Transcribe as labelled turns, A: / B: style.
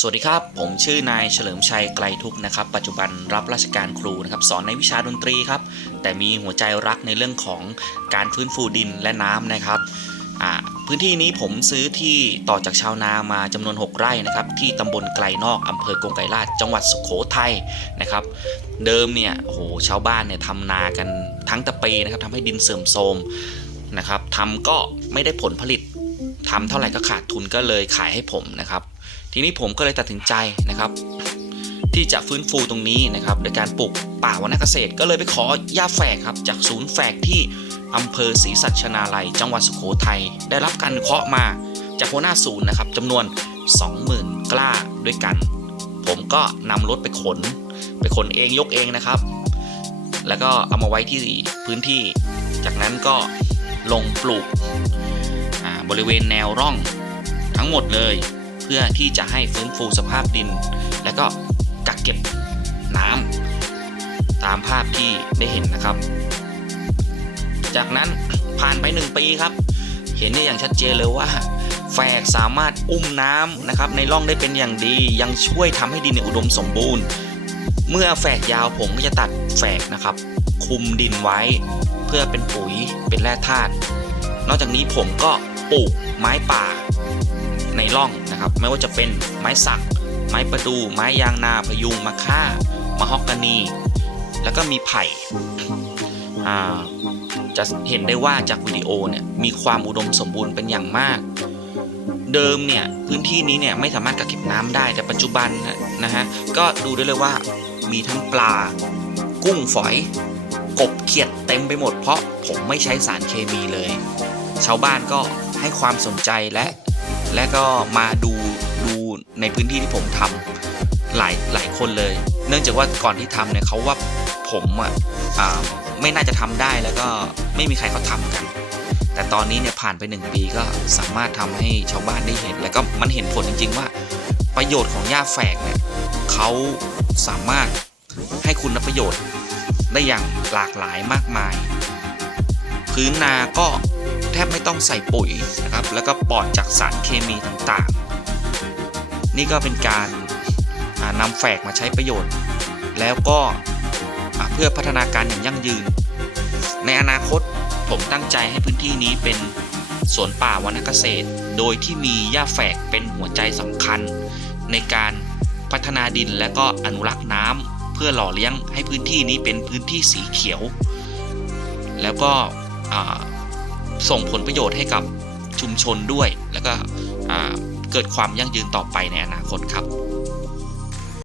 A: สวัสดีครับ ผมชื่อนายเฉลิมชัยไกลทุกนะครับ ปัจจุบันรับราชการครูนะครับ สอนในวิชาดนตรีครับ แต่มีหัวใจรักในเรื่องของการฟื้นฟูดินและน้ำนะครับพื้นที่นี้ผมซื้อที่ต่อจากชาวนามาจำนวน 6 ไร่นะครับ ที่ตำบลไกลนอกอำเภอกงไกรลาชจังหวัดสุโขทัยนะครับ เดิมเนี่ยโอ้โหชาวบ้านเนี่ยทำนากันทั้งตะปีนะครับทำให้ดินเสื่อมโทรมนะครับทำก็ไม่ได้ผลผลิต ทำเท่าไหร่ก็ขาดทุนก็เลยขายให้ผมนะครับ ทีนี้ผมก็เลยตัดสินใจนะครับ ที่จะฟื้นฟูตรงนี้นะครับโดยการปลูกป่าวนเกษตร ก็เลยไปขอหญ้าแฝกครับจากศูนย์แฝกที่อำเภอศรีสัชนาลัย จังหวัดสุโขทัยได้รับการเคาะมาจากหัวหน้าศูนย์นะครับจำนวน 20,000 กล้าด้วยกัน ผมก็นำรถไปขน ไปขนเองยกเองนะครับ แล้วก็เอามาไว้ที่พื้นที่ จากนั้นก็ลงปลูก บริเวณแนวร่อง ทั้งหมดเลย เพื่อที่จะให้ฟื้นฟูสภาพดิน และก็กักเก็บน้ำตามภาพที่ได้เห็นนะครับ จากนั้นผ่านไป 1 ปีครับ เห็นได้อย่างชัดเจนเลยว่าแฝกสามารถอุ้มน้ำนะครับในร่องได้เป็นอย่างดี ยังช่วยทำให้ดินเนี่ยอุดมสมบูรณ์ เมื่อแฝกยาวผมก็จะตัดแฝกนะครับ คุมดินไว้ เพื่อเป็นปุ๋ยเป็นแร่ธาตุนอกจากนี้ผมก็ ปลูกไม้ป่าในร่องนะครับ ไม่ว่าจะเป็นไม้สัก ไม้ประดู ไม้ยางนาพยุงมะค่ามะฮอกกานี แล้วก็มีไผ่จะเห็นได้ว่าจากวิดีโอเนี่ยมีความอุดมสมบูรณ์เป็นอย่างมาก เดิมเนี่ยพื้นที่นี้เนี่ยไม่สามารถกักเก็บน้ำได้แต่ปัจจุบันนะฮะก็ดูได้เลยว่ามีทั้งปลา กุ้งฝอย กบเขียดเต็มไปหมดเพราะผมไม่ใช้สารเคมีเลย ชาวบ้านก็ ให้ความสนใจและและก็มาดูดูในพื้นที่ที่ผมทำหลายหลายคนเลย เนื่องจากว่าก่อนที่ทำเนี่ยเขาว่าผมอะอ่าไม่น่าจะทำได้แล้วก็ไม่มีใครเขาทำกัน แต่ตอนนี้เนี่ยผ่านไปหนึ่งปีก็สามารถทำให้ชาวบ้านได้เห็น แล้วก็มันเห็นผลจริง ๆ ว่า ประโยชน์ของหญ้าแฝกเนี่ยเขาสามารถให้คุณประโยชน์ได้อย่างหลากหลายมากมาย พื้นนาก็ แทบไม่ต้องใส่ปุ๋ยนะครับ แล้วก็ปลอดจากสารเคมีต่างๆ นี่ก็เป็นการนำแฝกมาใช้ประโยชน์ แล้วก็เพื่อพัฒนาการอย่างยั่งยืน ในอนาคตผมตั้งใจให้พื้นที่นี้เป็นสวนป่าวรรณเกษตร โดยที่มีหญ้าแฝกเป็นหัวใจสำคัญ ในการพัฒนาดินและก็อนุรักษ์น้ำเพื่อหล่อเลี้ยงให้พื้นที่นี้เป็นพื้นที่สีเขียว แล้วก็ ส่งผลประโยชน์ให้กับชุมชนด้วย แล้วก็เกิดความยั่งยืนต่อไปในอนาคตครับ